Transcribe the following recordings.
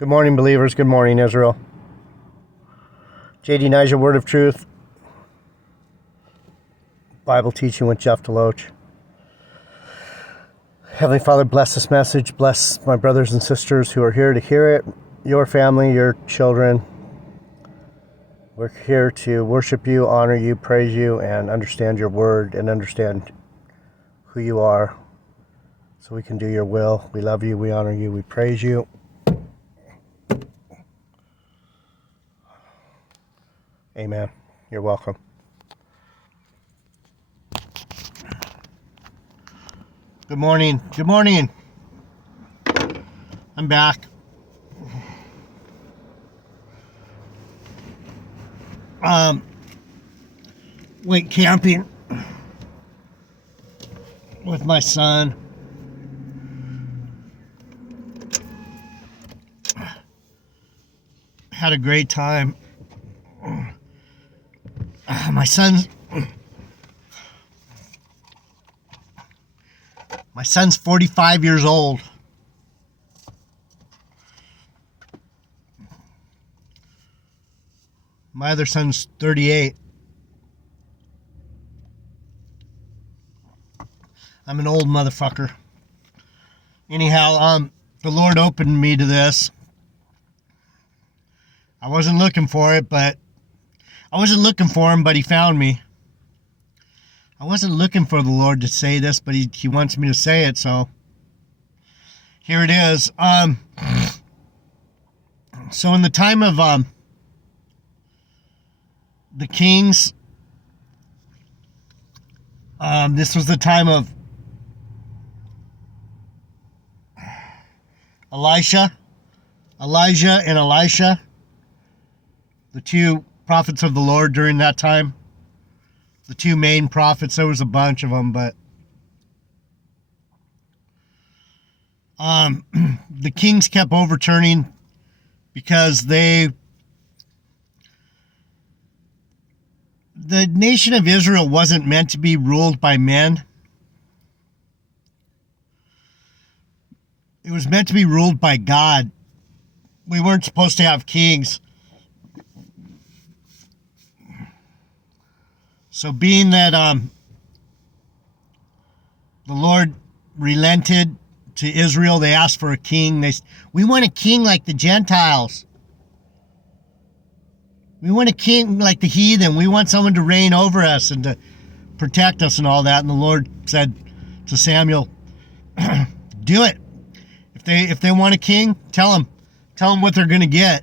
Good morning, believers. Good morning, Israel. JD Niger, Word of Truth. Bible teaching with Jeff Deloach. Heavenly Father, bless this message. Bless my brothers and sisters who are here to hear it. Your family, your children. We're here to worship you, honor you, praise you, and understand your word and understand who you are so we can do your will. We love you. We honor you. We praise you. Amen. You're welcome. Good morning. Good morning. I'm back. Went camping with my son. Had a great time. My son's 45 years old. My other son's 38. I'm an old motherfucker. Anyhow, the Lord opened me to this. I wasn't looking for it, but I wasn't looking for him, but he found me. I wasn't looking for the Lord to say this, but he wants me to say it, so here it is. So in the time of the kings, this was the time of Elijah and Elisha, the two prophets of the Lord during that time. The two main prophets. There was a bunch of them, but the kings kept overturning because the nation of Israel wasn't meant to be ruled by men. It was meant to be ruled by God. We weren't supposed to have kings. So being that the Lord relented to Israel, they asked for a king. We want a king like the Gentiles. We want a king like the heathen. We want someone to reign over us and to protect us and all that. And the Lord said to Samuel, do it. If they want a king, tell them what they're going to get.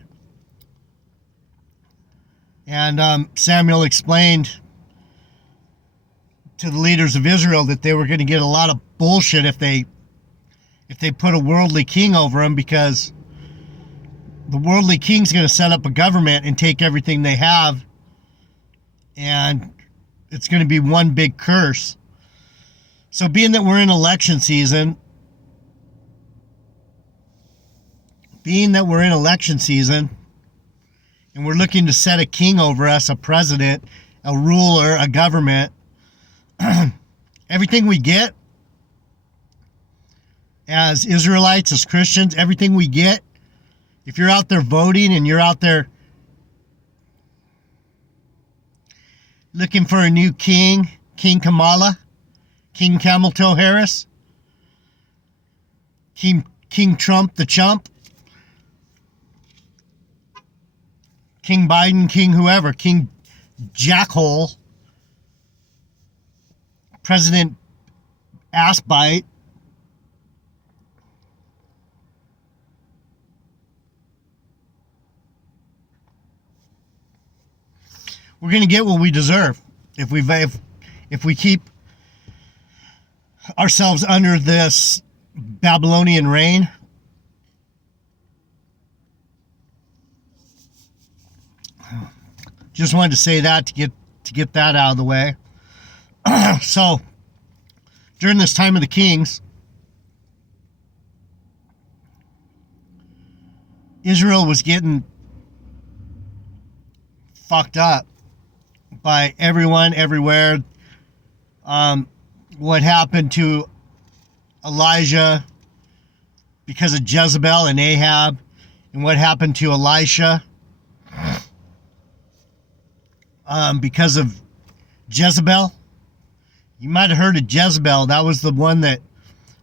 And Samuel explained to the leaders of Israel that they were going to get a lot of bullshit if they put a worldly king over them, because the worldly king's going to set up a government and take everything they have, and it's going to be one big curse. So being that we're in election season, and we're looking to set a king over us, a president, a ruler, a government, everything we get as Israelites, as Christians, everything we get, if you're out there voting and you're out there looking for a new king, King Kamala, King Camel Toe Harris, King Trump the Chump, King Biden, King whoever, King Jackhole, President Assbite, we're going to get what we deserve if we keep ourselves under this Babylonian reign. Just wanted to say that to get that out of the way. So, during this time of the kings, Israel was getting fucked up by everyone, everywhere. What happened to Elijah because of Jezebel and Ahab, and what happened to Elisha because of Jezebel. You might have heard of Jezebel. That was the one that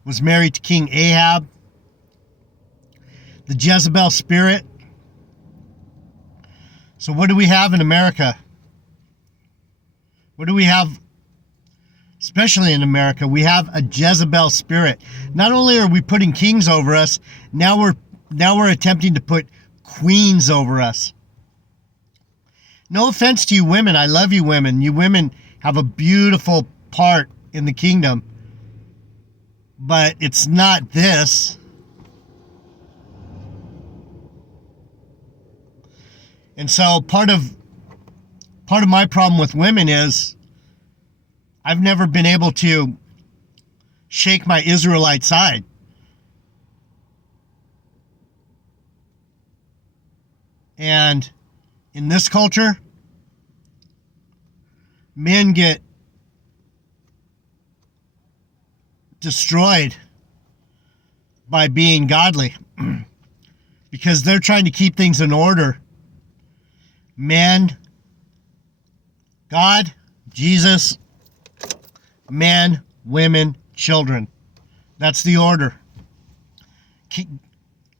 was married to King Ahab. The Jezebel spirit. So what do we have in America? What do we have, especially in America? We have a Jezebel spirit. Not only are we putting kings over us, now we're attempting to put queens over us. No offense to you women. I love you women. You women have a beautiful part in the kingdom. But it's not this. And so part of my problem with women is I've never been able to shake my Israelite side. And in this culture, men get destroyed by being godly because they're trying to keep things in order. Men, God, Jesus, men, women, children. That's the order.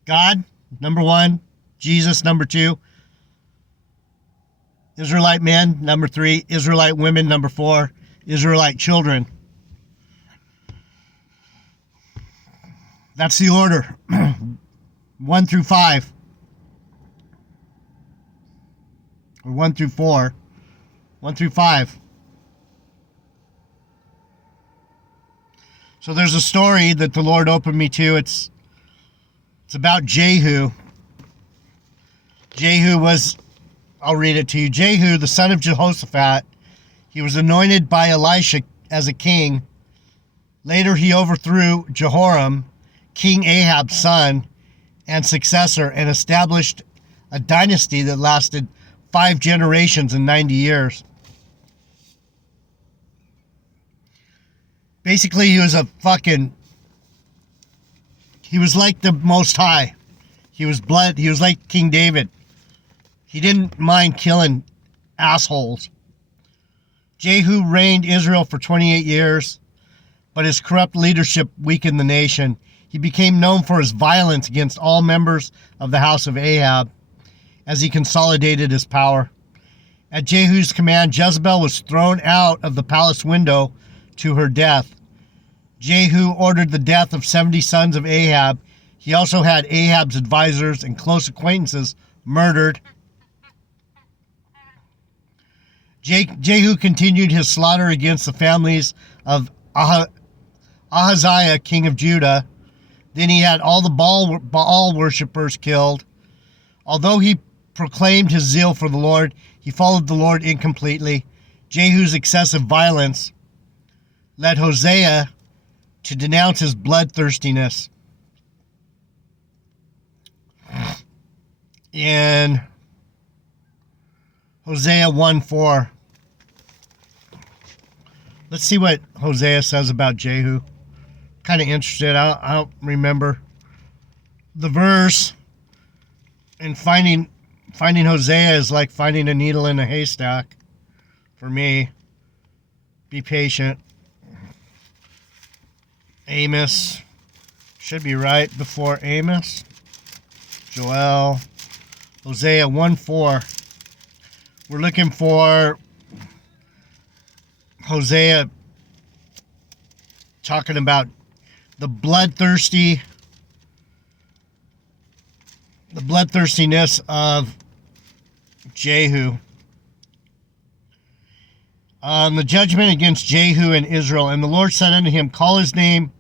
God, number one. Jesus, number two. Israelite men, number three. Israelite women, number four. Israelite children. That's the order. 1 through 5. Or 1 through 4. 1 through 5. So there's a story that the Lord opened me to. It's about Jehu. Jehu was, I'll read it to you. Jehu, the son of Jehoshaphat, he was anointed by Elisha as a king. Later he overthrew Jehoram, King Ahab's son and successor, and established a dynasty that lasted 5 generations and 90 years. Basically, he was like the Most High. He was like King David. He didn't mind killing assholes. Jehu reigned Israel for 28 years, but his corrupt leadership weakened the nation. He became known for his violence against all members of the house of Ahab as he consolidated his power. At Jehu's command, Jezebel was thrown out of the palace window to her death. Jehu ordered the death of 70 sons of Ahab. He also had Ahab's advisors and close acquaintances murdered. Jehu continued his slaughter against the families of Ahaziah, king of Judah. Then he had all the Baal worshippers killed. Although he proclaimed his zeal for the Lord, he followed the Lord incompletely. Jehu's excessive violence led Hosea to denounce his bloodthirstiness. In Hosea 1:4. Let's see what Hosea says about Jehu. Kind of interested. I don't remember the verse. And finding Hosea is like finding a needle in a haystack for me. Be patient. Amos. Should be right before Amos. Joel. Hosea 1:4. We're looking for Hosea talking about the bloodthirstiness of Jehu. The judgment against Jehu and Israel. And the Lord said unto him, call his name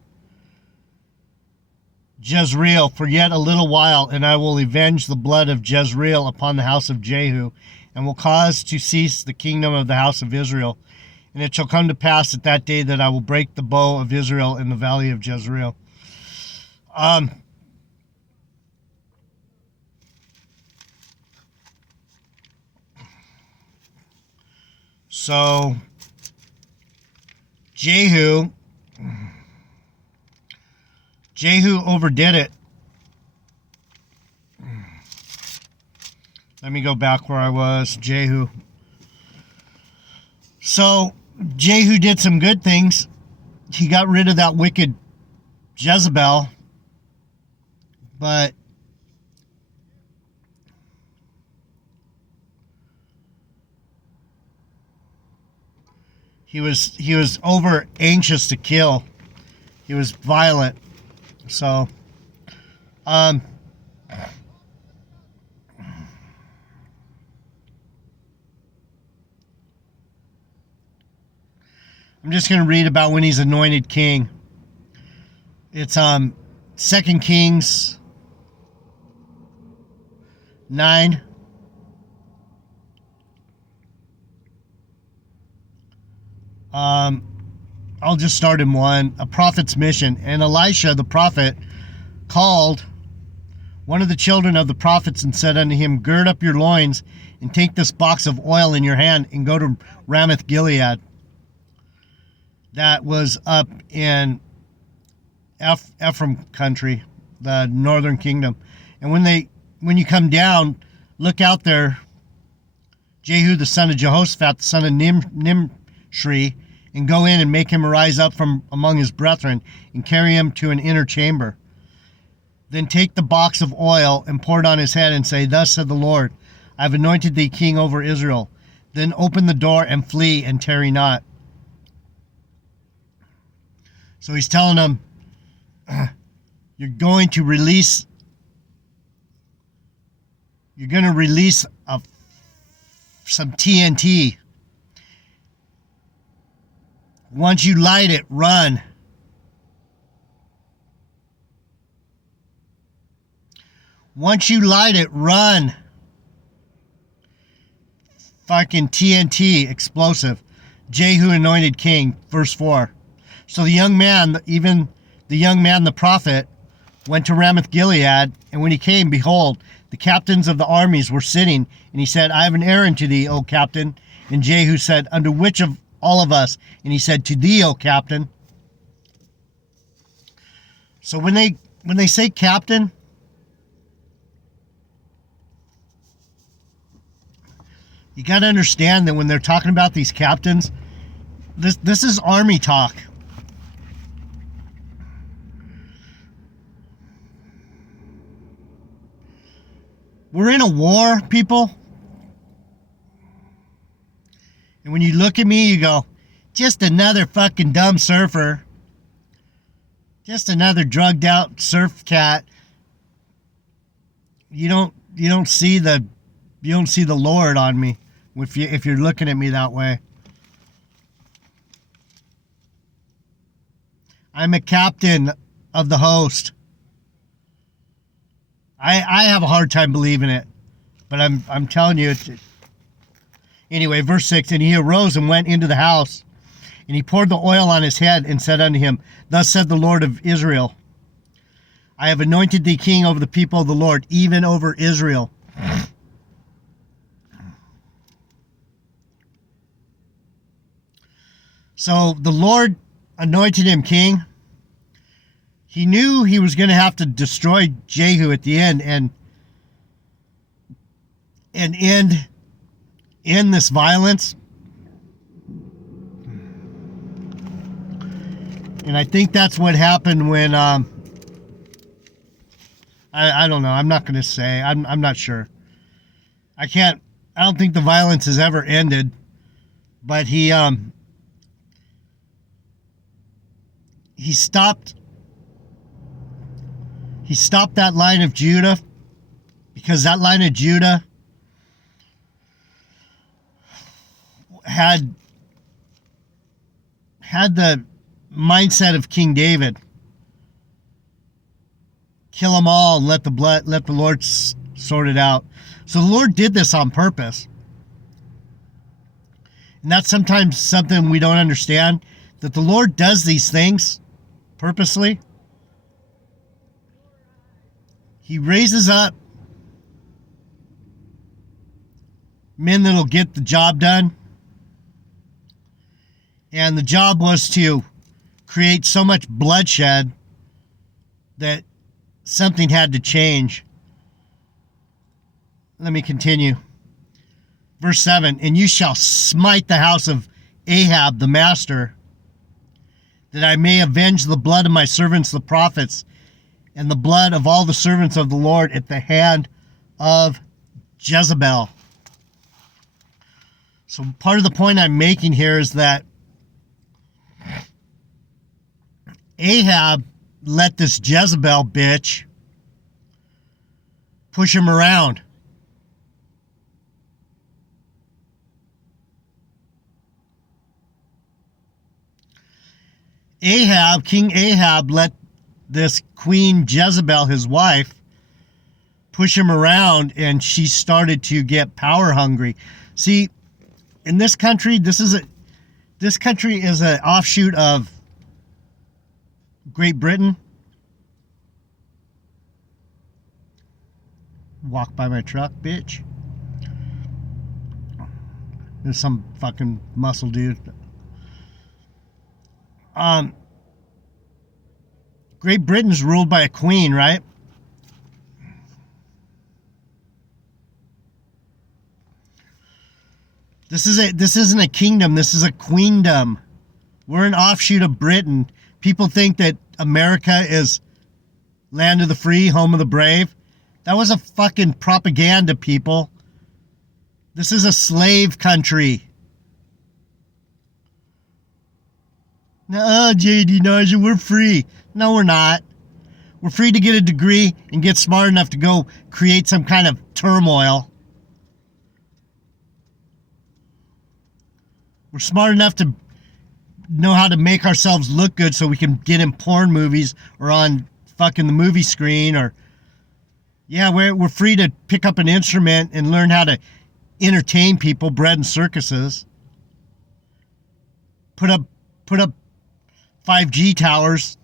Jezreel for yet a little while, and I will avenge the blood of Jezreel upon the house of Jehu, and will cause to cease the kingdom of the house of Israel. And it shall come to pass at that day that I will break the bow of Israel in the valley of Jezreel. So, Jehu overdid it. Let me go back where I was. Jehu. So Jehu did some good things. He got rid of that wicked Jezebel, but he was over anxious to kill. He was violent. So I'm just going to read about when he's anointed king. It's 2 Kings 9. I'll just start in 1. A prophet's mission. And Elisha the prophet called one of the children of the prophets and said unto him, Gird up your loins and take this box of oil in your hand and go to Ramoth Gilead. That was up in Ephraim country, the northern kingdom. And when you come down, look out there, Jehu the son of Jehoshaphat, the son of Nimshri, and go in and make him arise up from among his brethren and carry him to an inner chamber. Then take the box of oil and pour it on his head and say, Thus said the Lord, I have anointed thee king over Israel. Then open the door and flee and tarry not. So he's telling them, you're going to release some TNT. Once you light it, run. Once you light it, run. Fucking TNT, explosive. Jehu anointed king, verse 4. So the young man, the prophet, went to Ramoth Gilead, and when he came, behold, the captains of the armies were sitting, and he said, I have an errand to thee, O captain. And Jehu said, Unto which of all of us? And he said, To thee, O captain. So when they say captain, you got to understand that when they're talking about these captains, this is army talk. We're in a war, people. And when you look at me, you go, just another fucking dumb surfer. Just another drugged out surf cat. You don't see the Lord on me if you're looking at me that way. I'm a captain of the host. I have a hard time believing it, but I'm telling you. Anyway, verse 6, and he arose and went into the house, and he poured the oil on his head and said unto him, Thus said the Lord of Israel, I have anointed thee king over the people of the Lord, even over Israel. So the Lord anointed him king. He knew he was going to have to destroy Jehu at the end and end this violence. And I think that's what happened when I don't know. I'm not going to say. I'm not sure. I don't think the violence has ever ended, but he stopped that line of Judah, because that line of Judah had the mindset of King David. Kill them all and let the Lord sort it out. So the Lord did this on purpose. And that's sometimes something we don't understand, that the Lord does these things purposely. He raises up men that'll get the job done. And the job was to create so much bloodshed that something had to change. let me continue. Verse 7, and you shall smite the house of Ahab the master, that I may avenge the blood of my servants the prophets, and the blood of all the servants of the Lord at the hand of Jezebel. So part of the point I'm making here is that Ahab let this Jezebel bitch push him around. King Ahab let this Queen Jezebel, his wife, push him around, and she started to get power hungry. See, in this country, this country is an offshoot of Great Britain. Walk by my truck, bitch. There's some fucking muscle dude. Great Britain's ruled by a queen, right? This isn't a kingdom, this is a queendom. We're an offshoot of Britain. People think that America is land of the free, home of the brave. That was a fucking propaganda, people. This is a slave country. No, JD Naja, we're free. No, we're not. We're free to get a degree and get smart enough to go create some kind of turmoil. We're smart enough to know how to make ourselves look good so we can get in porn movies or on fucking the movie screen, or yeah, we're free to pick up an instrument and learn how to entertain people, bread and circuses. Put up 5G towers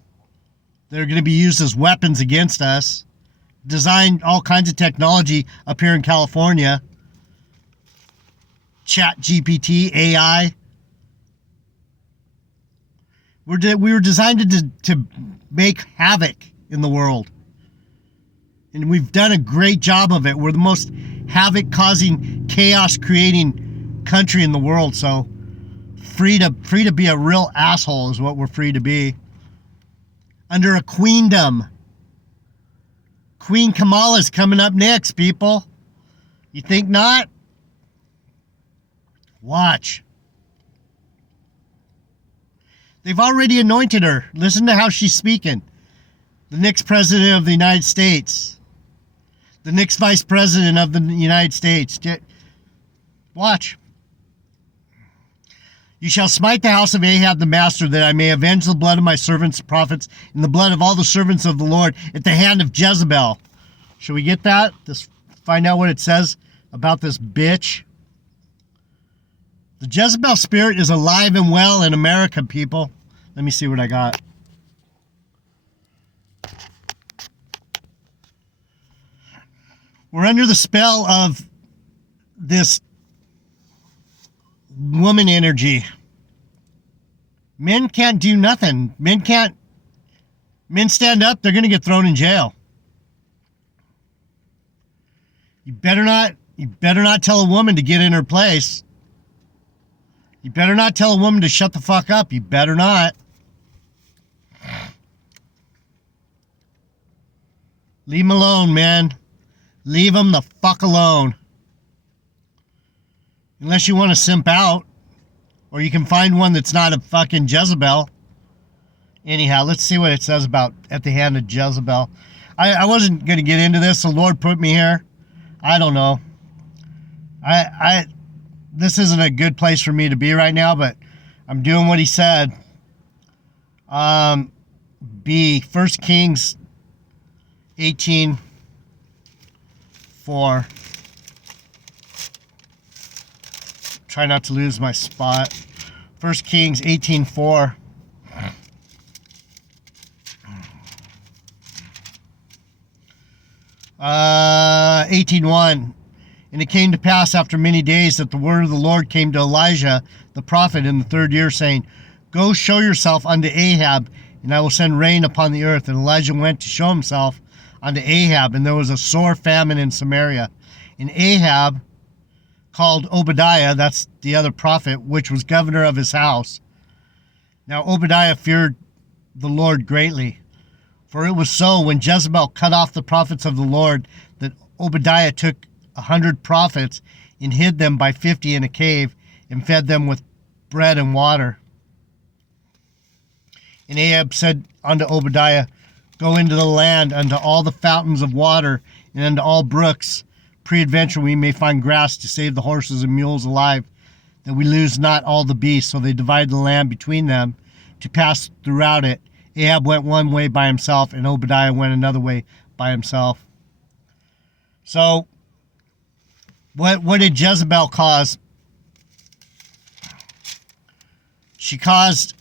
that are going to be used as weapons against us. Design all kinds of technology up here in California. Chat GPT, AI. We were designed to make havoc in the world. And we've done a great job of it. We're the most havoc-causing, chaos-creating country in the world. So free to be a real asshole is what we're free to be. Under a queendom. Queen Kamala's coming up next, people. You think not? Watch. They've already anointed her. Listen to how she's speaking. The next president of the United States. The next vice president of the United States. Watch. You shall smite the house of Ahab the master, that I may avenge the blood of my servants, the prophets, and the blood of all the servants of the Lord at the hand of Jezebel. Should we get that? Just find out what it says about this bitch. The Jezebel spirit is alive and well in America, people. Let me see what I got. We're under the spell of this woman energy. Men can't do nothing. Men stand up, they're going to get thrown in jail. You better not tell a woman to get in her place. You better not tell a woman to shut the fuck up. You better not. Leave them alone, man. Leave them the fuck alone. Unless you want to simp out. Or you can find one that's not a fucking Jezebel. Anyhow, let's see what it says about at the hand of Jezebel. I wasn't going to get into this. The Lord put me here. I don't know. This isn't a good place for me to be right now, but I'm doing what he said. 1 Kings 18:4. Try not to lose my spot. 1 Kings 18:4. 18:1. And it came to pass after many days that the word of the Lord came to Elijah the prophet in the 3rd year, saying, Go show yourself unto Ahab, and I will send rain upon the earth. And Elijah went to show himself unto Ahab, and there was a sore famine in Samaria. And Ahab called Obadiah, that's the other prophet, which was governor of his house. Now Obadiah feared the Lord greatly, for it was so when Jezebel cut off the prophets of the Lord that Obadiah took 100 prophets and hid them by 50 in a cave and fed them with bread and water. And Ahab said unto Obadiah, Go into the land, unto all the fountains of water, and unto all brooks. Peradventure we may find grass to save the horses and mules alive, that we lose not all the beasts. So they divided the land between them to pass throughout it. Ahab went one way by himself, and Obadiah went another way by himself. So, what did Jezebel cause? She caused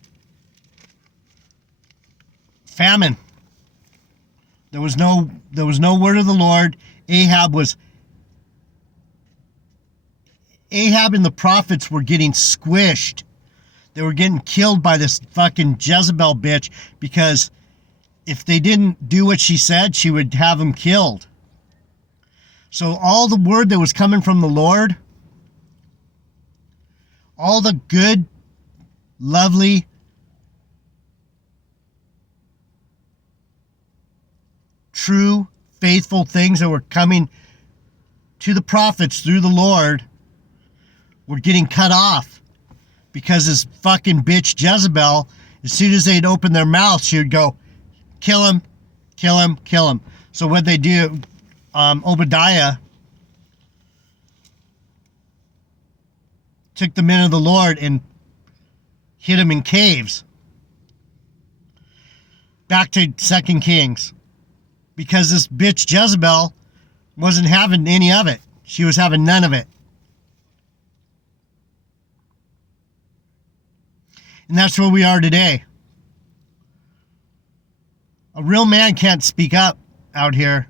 famine. There was no word of the Lord. Ahab and the prophets were getting squished. They were getting killed by this fucking Jezebel bitch, because if they didn't do what she said, she would have them killed. So all the word that was coming from the Lord, all the good, lovely, true, faithful things that were coming to the prophets through the Lord were getting cut off, because this fucking bitch Jezebel, as soon as they'd open their mouth, she would go, kill him, kill him, kill him. So what they do, Obadiah took the men of the Lord and hid them in caves. Back to 2 Kings. Because this bitch Jezebel wasn't having any of it. She was having none of it. And that's where we are today. A real man can't speak up out here.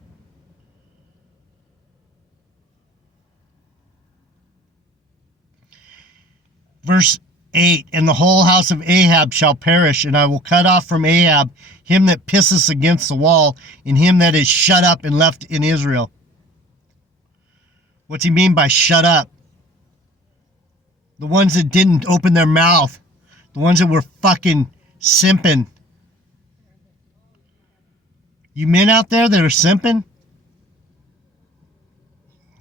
Verse 8, And the whole house of Ahab shall perish, and I will cut off from Ahab him that pisseth against the wall, and him that is shut up and left in Israel. What's he mean by shut up? The ones that didn't open their mouth. The ones that were fucking simping. You men out there that are simping?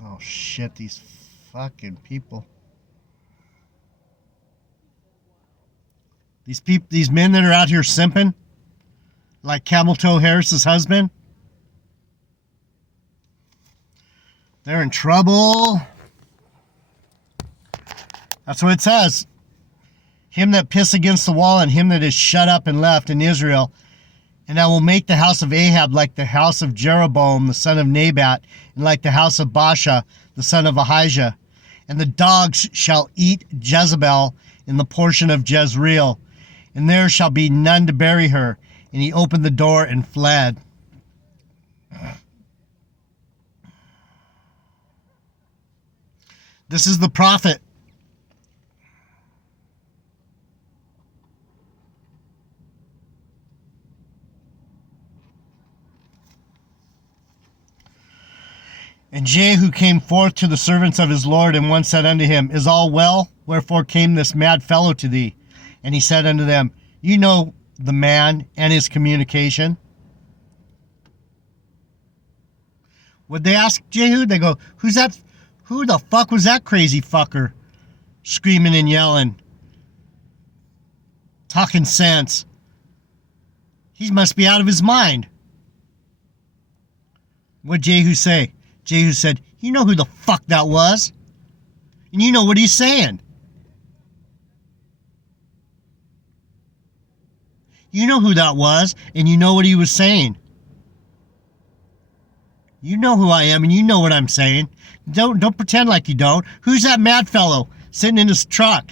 Oh shit, these fucking people. These men that are out here simping, like Camel Toe Harris's husband, they're in trouble. That's what it says. Him that piss against the wall, and him that is shut up and left in Israel. And I will make the house of Ahab like the house of Jeroboam, the son of Nebat, and like the house of Baasha, the son of Ahijah. And the dogs shall eat Jezebel in the portion of Jezreel, and there shall be none to bury her. And he opened the door and fled. This is the prophet. And Jehu came forth to the servants of his Lord, and one said unto him, Is all well? Wherefore came this mad fellow to thee? And he said unto them, You know the man and his communication. Would they ask Jehu? They go, Who's that? Who the fuck was that crazy fucker? Screaming and yelling. Talking sense. He must be out of his mind. What'd Jehu say? Jehu said, You know who the fuck that was? And you know what he's saying. You know who that was, and you know what he was saying. You know who I am, and you know what I'm saying. Don't pretend like you don't. Who's that mad fellow sitting in his truck?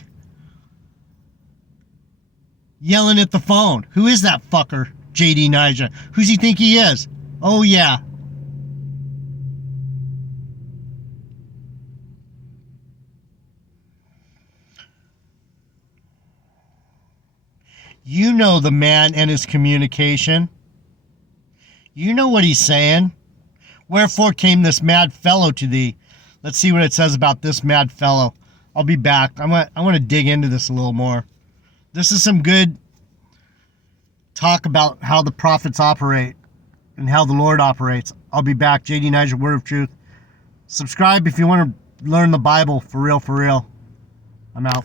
Yelling at the phone. Who is that fucker, J.D. Nija? Who's he think he is? Oh, yeah. You know the man and his communication. You know what he's saying. Wherefore came this mad fellow to thee? Let's see what it says about this mad fellow. I'll be back. I want to dig into this a little more. This is some good talk about how the prophets operate and how the Lord operates. I'll be back. JD Niger, Word of Truth. Subscribe if you want to learn the Bible for real, for real. I'm out.